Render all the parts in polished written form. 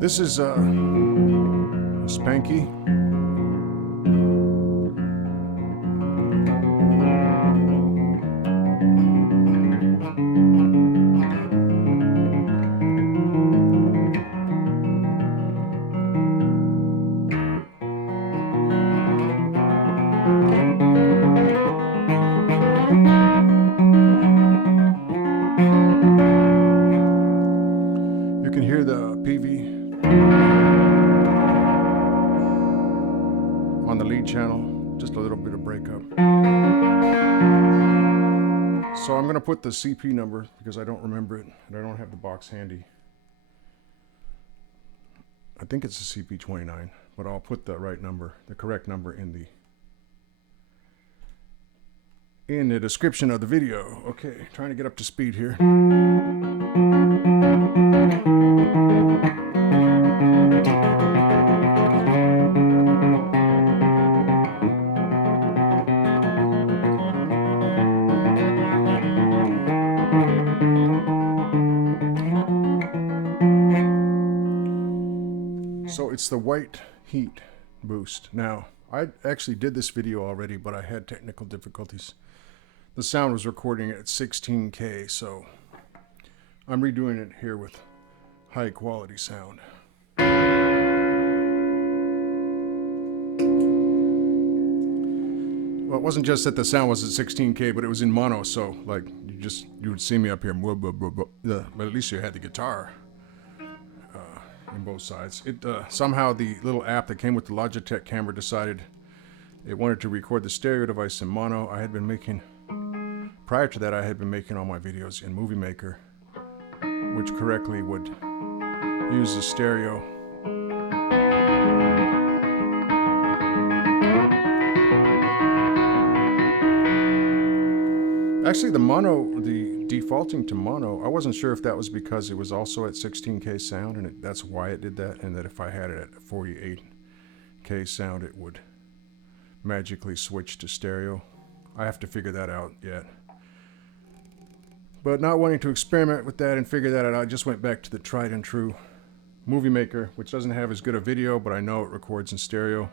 This is Spanky. You can hear the Peavey on the lead channel, just a little bit of breakup. So I'm going to put the CP number because I don't remember it and I don't have the box handy. I think it's a CP-29, but I'll put the right number, the correct number in the description of the video. Okay, trying to get up to speed here. So it's the white heat boost. Now, I actually did this video already, but I had technical difficulties. The sound was recording at 16K, so I'm redoing it here with high quality sound. Well, it wasn't just that the sound was at 16K, but it was in mono, so like you would see me up here, but at least you had the guitar in both sides. It somehow the little app that came with the Logitech camera decided it wanted to record the stereo device in mono. Prior to that, I had been making all my videos in Movie Maker, which correctly would use the stereo. Actually, the defaulting to mono, I wasn't sure if that was because it was also at 16K sound, and that's why it did that, and that if I had it at 48K sound, it would magically switch to stereo. I have to figure that out yet. But not wanting to experiment with that and figure that out, I just went back to the tried and true Movie Maker, which doesn't have as good a video, but I know it records in stereo.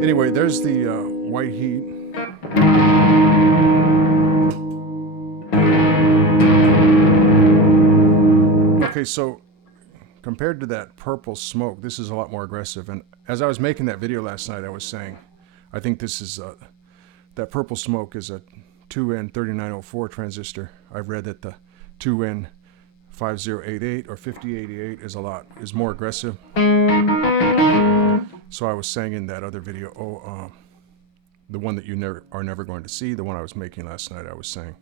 Anyway, there's the white heat. Okay, so compared to that purple smoke, this is a lot more aggressive. And as I was making that video last night, I was saying, I think this is, that purple smoke is a 2N3904 transistor. I've read that the 2N5088 or 5088 is more aggressive. So I was saying in that other video, the one that you are never going to see, the one I was making last night, I was saying,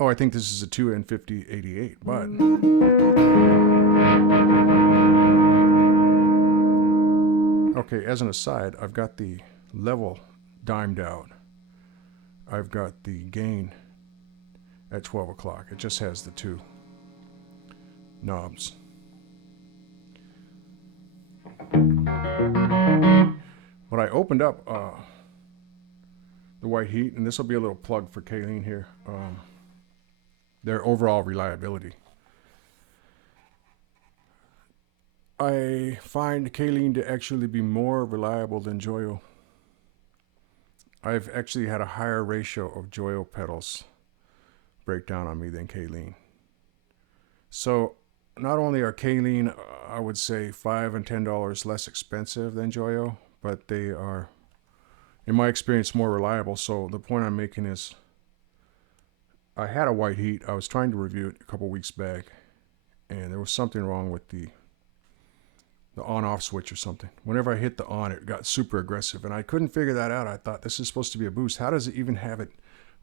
oh, I think this is a 2N5088, but okay, as an aside, I've got the level dimed out. I've got the gain at 12 o'clock. It just has the two knobs. But I opened up the white heat, and this will be a little plug for Caline here. Their overall reliability. I find Caline to actually be more reliable than Joyo. I've actually had a higher ratio of Joyo pedals break down on me than Caline. So not only are Caline, I would say $5 and $10 less expensive than Joyo, but they are, in my experience, more reliable. So the point I'm making is, I had a white heat. I was trying to review it a couple weeks back, and there was something wrong with the on-off switch or something. Whenever I hit the on, it got super aggressive, and I couldn't figure that out. I thought, this is supposed to be a boost. How does it even have it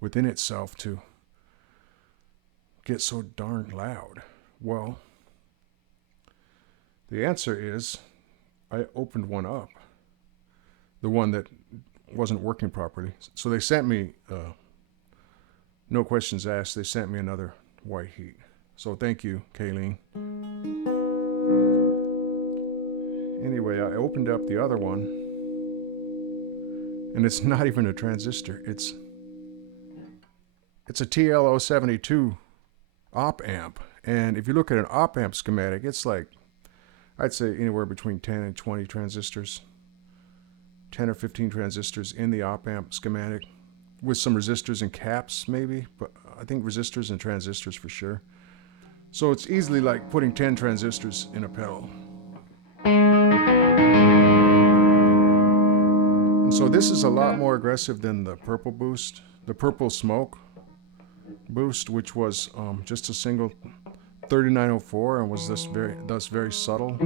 within itself to get so darn loud? Well, the answer is, I opened one up, the one that wasn't working properly. So they sent me, no questions asked, they sent me another white heat. So thank you, Caline. Anyway, I opened up the other one, and it's not even a transistor. It's It's a TL072 op amp. And if you look at an op amp schematic, it's like, I'd say anywhere between 10 and 20 transistors, 10 or 15 transistors in the op amp schematic, with some resistors and caps maybe, but I think resistors and transistors for sure. So it's easily like putting 10 transistors in a pedal. And so this is a lot more aggressive than the purple boost, the purple smoke boost, which was just a single 3904 and was thus very subtle.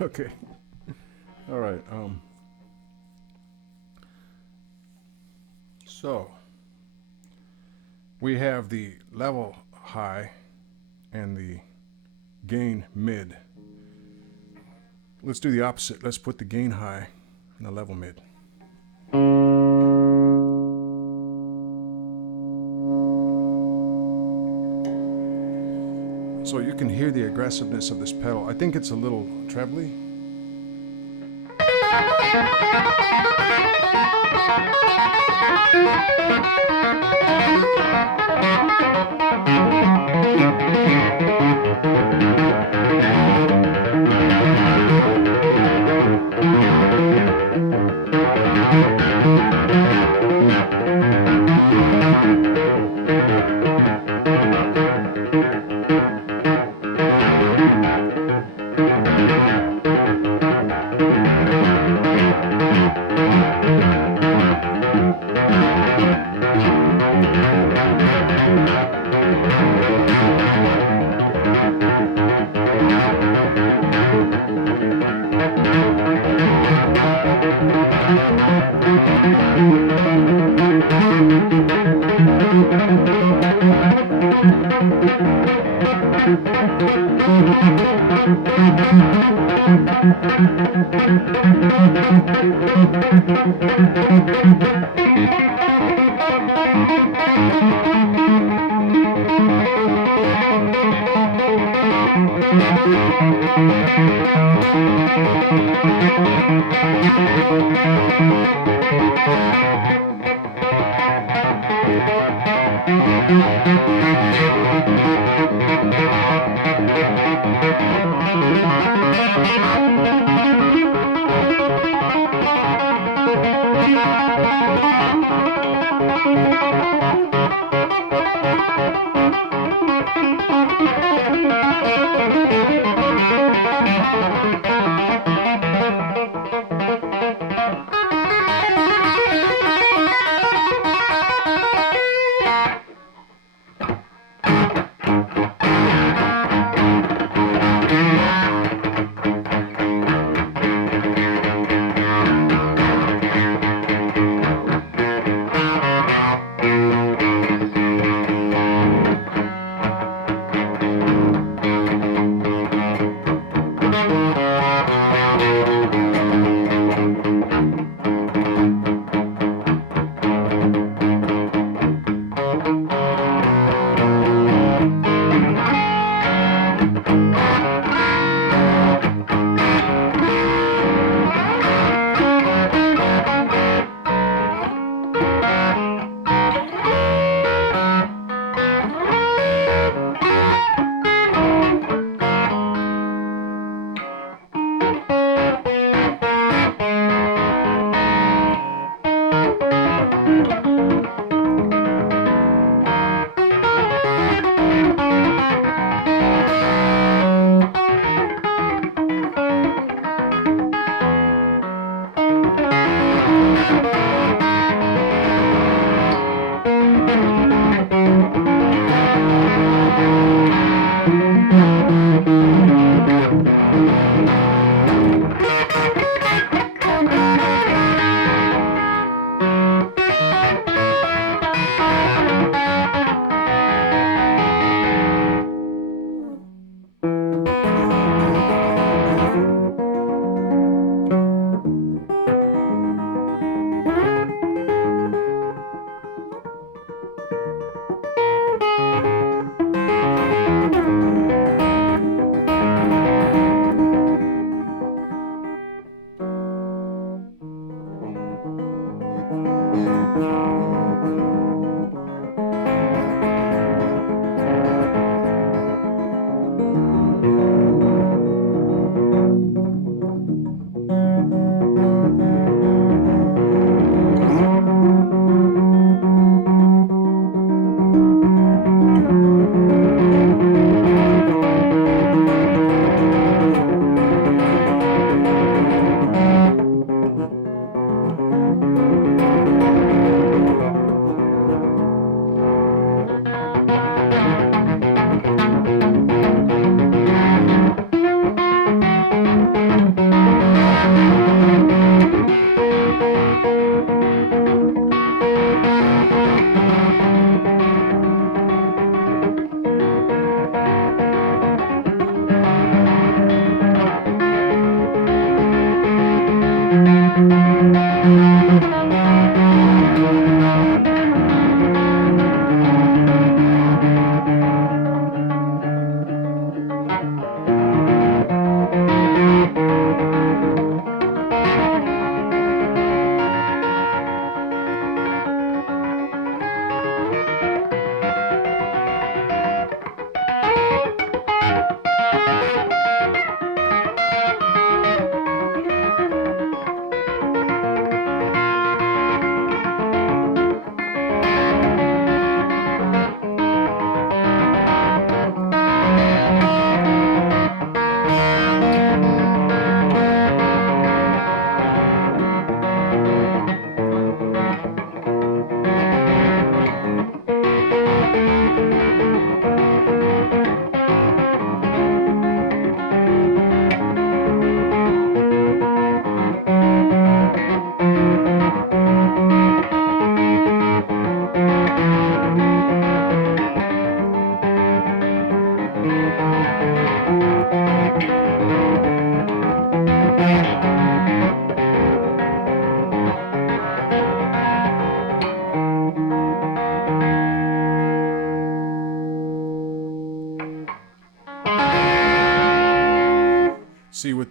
Okay. All right. So we have the level high and the gain mid. Let's do the opposite. Let's put the gain high and the level mid. So you can hear the aggressiveness of this pedal. I think it's a little trebly.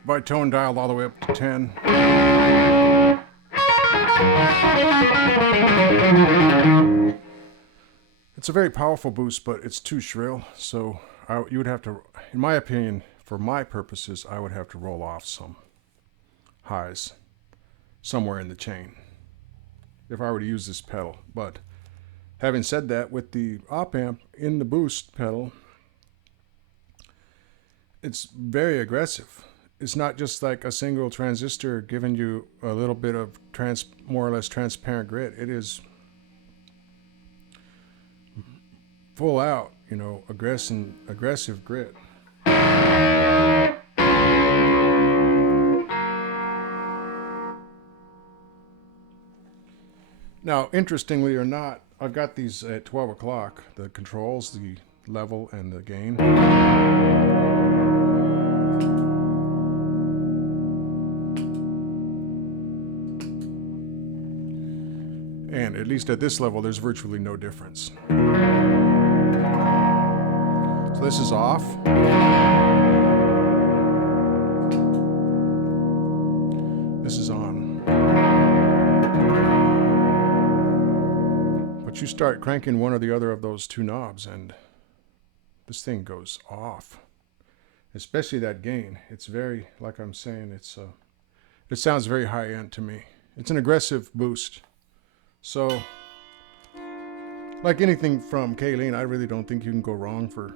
by tone dialed all the way up to 10. It's a very powerful boost, but it's too shrill, so you would have to, in my opinion, for my purposes, I would have to roll off some highs somewhere in the chain if I were to use this pedal. But having said that, with the op amp in the boost pedal, it's very aggressive. It's not just like a single transistor giving you a little bit of more or less transparent grit. It is full out, you know, aggressive grit. Now, interestingly or not, I've got these at 12 o'clock, the controls, the level and the gain. And at least at this level, there's virtually no difference. So this is off. This is on. But you start cranking one or the other of those two knobs and this thing goes off. Especially that gain. It's very, like I'm saying, it sounds very high end to me. It's an aggressive boost. So, like anything from Caline, I really don't think you can go wrong for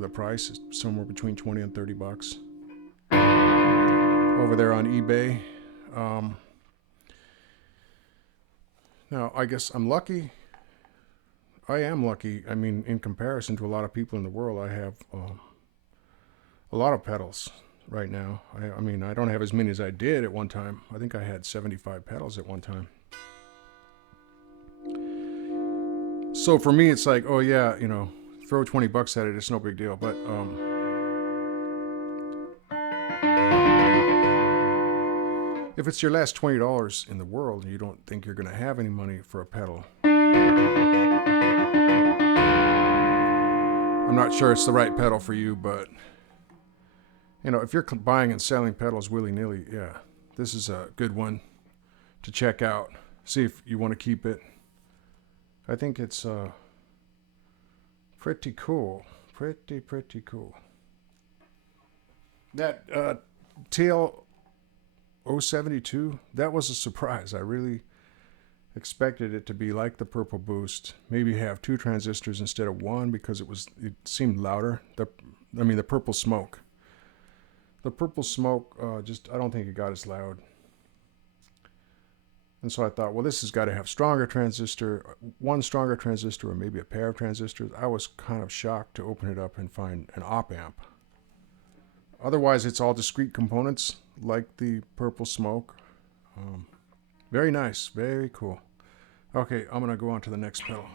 the price. It's somewhere between 20 and 30 bucks over there on eBay. Now, I guess I'm lucky. I am lucky. I mean, in comparison to a lot of people in the world, I have a lot of pedals right now. I mean, I don't have as many as I did at one time. I think I had 75 pedals at one time. So for me, it's like, oh yeah, you know, throw 20 bucks at it, it's no big deal. But if it's your last $20 in the world and you don't think you're going to have any money for a pedal, I'm not sure it's the right pedal for you. But you know, if you're buying and selling pedals willy-nilly, yeah, this is a good one to check out. See if you want to keep it. I think it's pretty cool. Pretty cool. That TL 072, that was a surprise. I really expected it to be like the Purple Boost. Maybe have two transistors instead of one because it seemed louder. The Purple Smoke. The Purple Smoke, I don't think it got as loud. And so I thought, well, this has got to have one stronger transistor, or maybe a pair of transistors. I was kind of shocked to open it up and find an op amp. Otherwise, it's all discrete components like the Purple Smoke. Very nice, very cool. Okay, I'm going to go on to the next pedal.